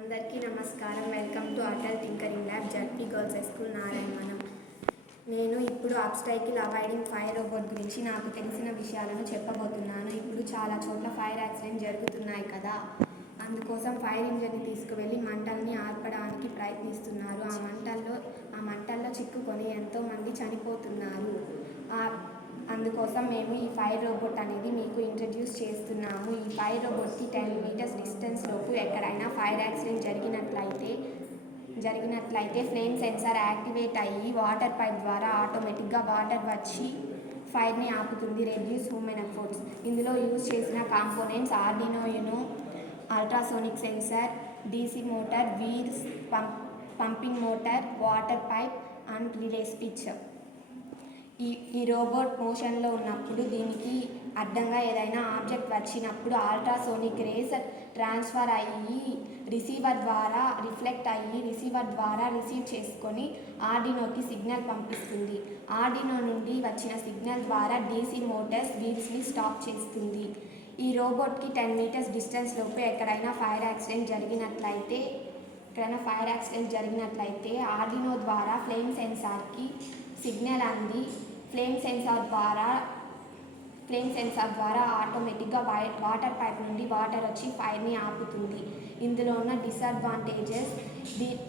అందరికీ నమస్కారం. Welcome to Atal tinkering lab ZP girls high school Narayanavanam. నేను ఇప్పుడు అబ్స్టైకిల్ అవాయిడింగ్ ఫైర్ రోబోట్ గురించి నాకు తెలిసిన విషయాలను చెప్పబోతున్నాను. ఇప్పుడు చాలా చోట్ల ఫైర్ యాక్సిడెంట్ జరుగుతున్నాయి కదా, అందుకోసం ఫైర్ ఇంజన్ని తీసుకువెళ్ళి మంటల్ని ఆర్పడానికి ప్రయత్నిస్తున్నారు. ఆ మంటల్లో చిక్కుకొని ఎంతోమంది చనిపోతున్నారు. అందుకోసం మేము ఈ ఫైర్ రోబోట్ అనేది మీకు ఇంట్రడ్యూస్ చేస్తున్నాము. ఈ ఫైర్ రోబోట్కి 10 మీటర్స్ డిస్టెన్స్ లోపు ఎక్కడైనా ఫైర్ యాక్సిడెంట్ జరిగినట్లయితే ఫ్లేమ్ సెన్సార్ యాక్టివేట్ అయ్యి వాటర్ పైప్ ద్వారా ఆటోమేటిక్గా వాటర్ వచ్చి ఫైర్ని ఆపుతుంది. Reduce human efforts. ఇందులో యూజ్ చేసిన components Arduino Uno, ultrasonic sensor, DC motor, wheels, pumping motor, water pipe and relay switch. ఈ రోబోట్ మోషన్లో ఉన్నప్పుడు దీనికి అడ్డంగా ఏదైనా ఆబ్జెక్ట్ వచ్చినప్పుడు అల్ట్రాసోనిక్ రేస్ ట్రాన్స్ఫర్ అయ్యి రిసీవర్ ద్వారా రిఫ్లెక్ట్ అయ్యి రిసీవర్ ద్వారా రిసీవ్ చేసుకొని ఆర్డినోకి సిగ్నల్ పంపిస్తుంది. ఆర్డినో నుండి వచ్చిన సిగ్నల్ ద్వారా డీసీ మోటార్స్ వీల్స్ని స్టాప్ చేస్తుంది. ఈ రోబోట్కి 10 మీటర్స్ డిస్టెన్స్ లోపు ఎక్కడైనా ఫైర్ యాక్సిడెంట్ జరిగినట్లయితే ఆర్డినో ద్వారా ఫ్లేమ్ సెన్సార్కి సిగ్నల్ అంది ఫ్లేమ్ సెన్సార్ ద్వారా ఆటోమేటిక్గా వాటర్ పైప్ నుండి వాటర్ వచ్చి ఫైర్ని ఆపుతుంది. ఇందులో ఉన్న డిసడ్వాంటేజెస్,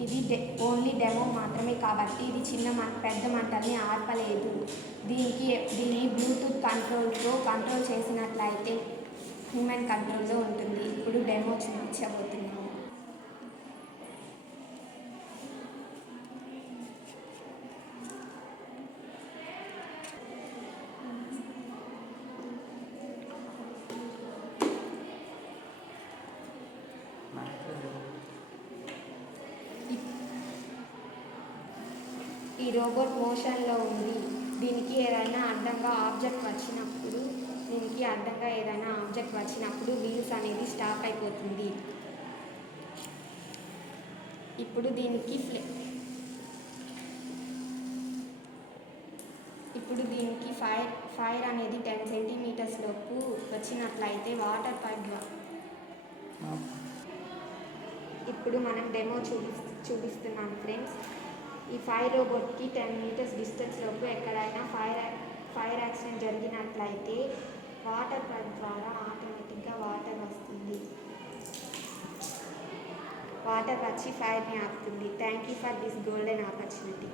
ఇది ఓన్లీ డెమో మాత్రమే కాబట్టి ఇది పెద్ద మంటల్ని ఆర్పలేదు. దీన్ని బ్లూటూత్ కంట్రోల్తో కంట్రోల్ చేసినట్లయితే హ్యూమన్ కంట్రోల్లో ఉంటుంది. ఇప్పుడు డెమో చూపించబోతున్నాము. ఈ రోబోట్ మోషన్లో ఉంది. దీనికి ఏదైనా అడ్డంగా ఆబ్జెక్ట్ వచ్చినప్పుడు వీల్స్ అనేది స్టాప్ అయిపోతుంది. ఇప్పుడు దీనికి ఫైర్ అనేది 10 సెంటీమీటర్స్ లోపు వచ్చినట్లయితే వాటర్ పైప్ ఇప్పుడు మనం డెమో చూపిస్తున్నాం ఫ్రెండ్స్. ఈ ఫైర్ రోబోట్కి 10 మీటర్స్ డిస్టెన్స్ లోపు ఎక్కడైనా ఫైర్ యాక్సిడెంట్ జరిగినట్లయితే వాటర్ పైప్ ద్వారా ఆటోమేటిక్గా వాటర్ వస్తుంది. వాటర్ వచ్చి ఫైర్ని ఆపుతుంది. Thank you for this golden opportunity.